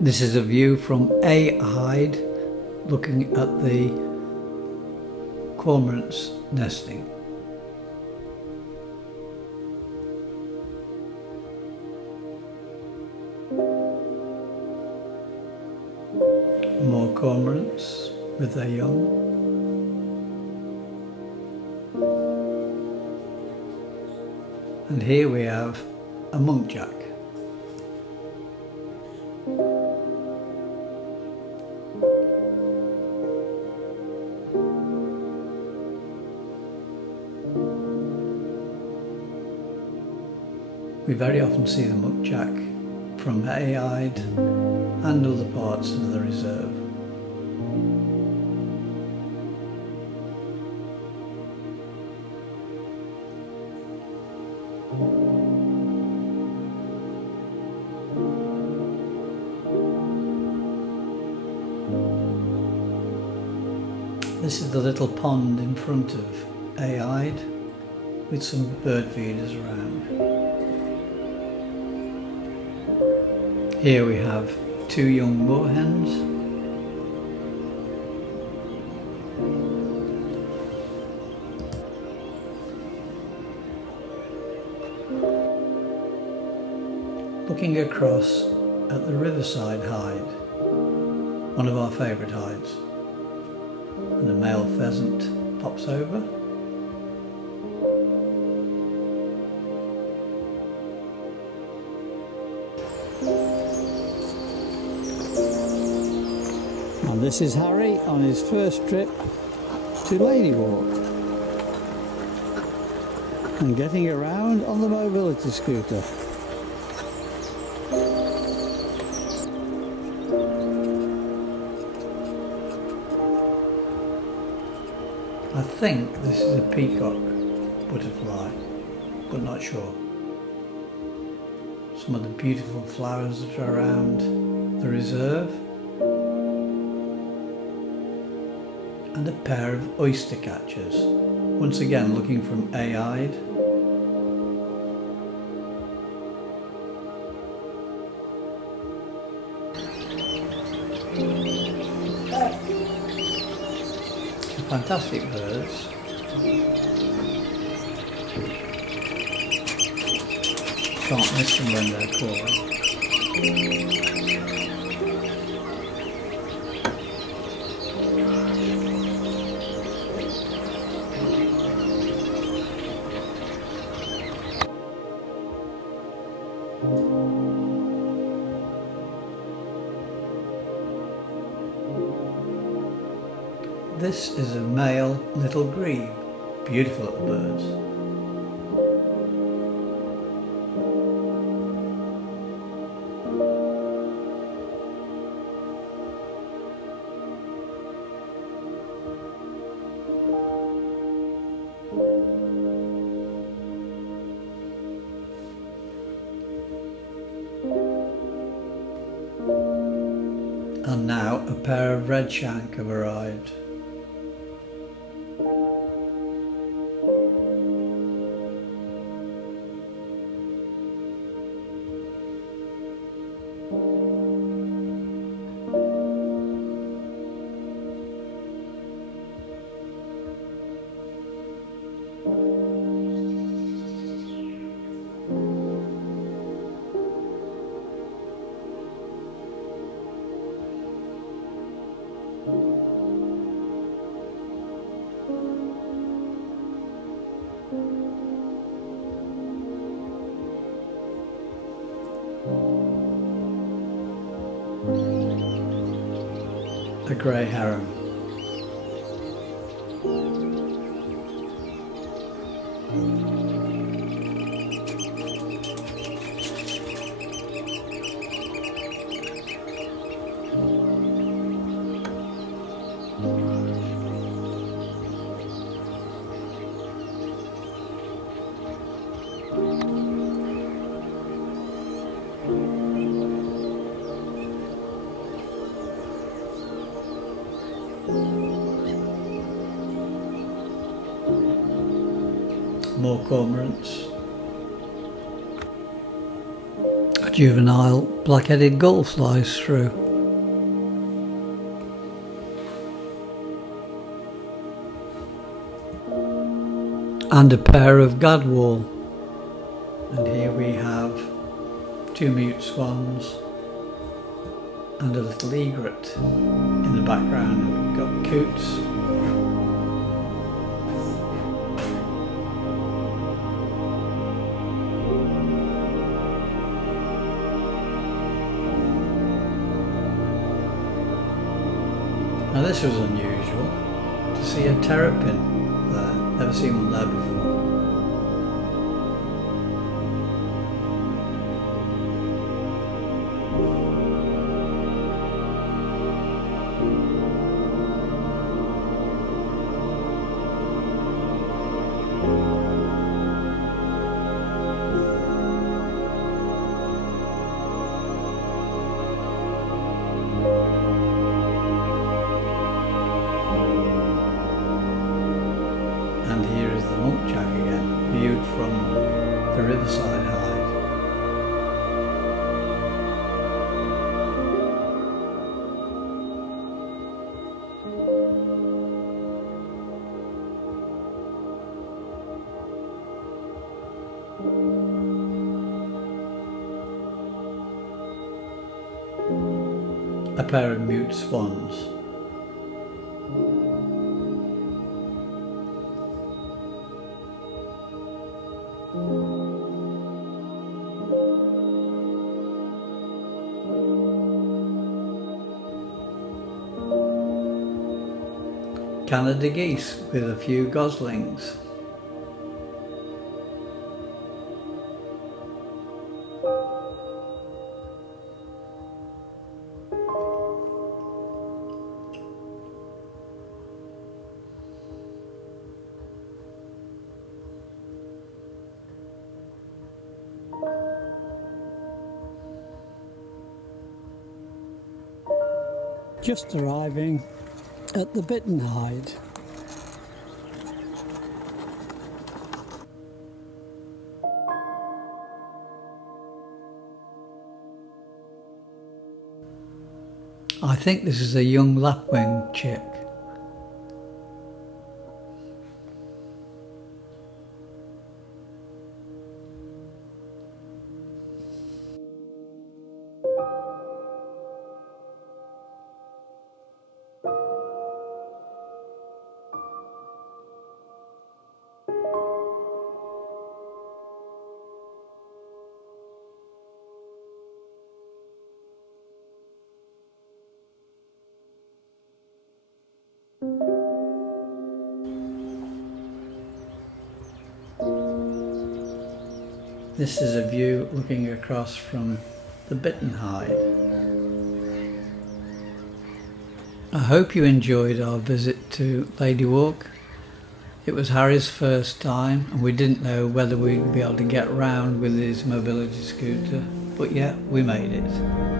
This is a view from A hide looking at the cormorants nesting. More cormorants with their young. And here we have a muntjac. We very often see the muntjac from Hayhide and other parts of the reserve. This is the little pond in front of Hayhide with some bird feeders around. Here we have 2 young moorhens. Looking across at the riverside hide, one of our favourite hides, and the male pheasant pops over. And this is Harry on his first trip to Ladywalk and getting around on the mobility scooter. I think this is a peacock butterfly, but not sure. Some of the beautiful flowers that are around the reserve. And a pair of oyster catchers, once again looking from Hayhide. Fantastic birds. Can't miss them when they're calling. This is a male little grebe. Beautiful little birds. And now a pair of redshank have arrived. A grey heron. More cormorants. A juvenile black-headed gull flies through. And a pair of gadwall. And here we have two mute swans and a little egret. In the background we've got coots. Now this was unusual, to see a terrapin there, never seen one there before. And here is the muntjac again, viewed from the riverside hide. A pair of mute swans. Canada geese with a few goslings. Just arriving at the Bitten Hide. I think this is a young lapwing chick. This is a view looking across from the Bitten Hide. I hope you enjoyed our visit to Ladywalk. It was Harry's first time and we didn't know whether we'd be able to get round with his mobility scooter, but yeah, we made it.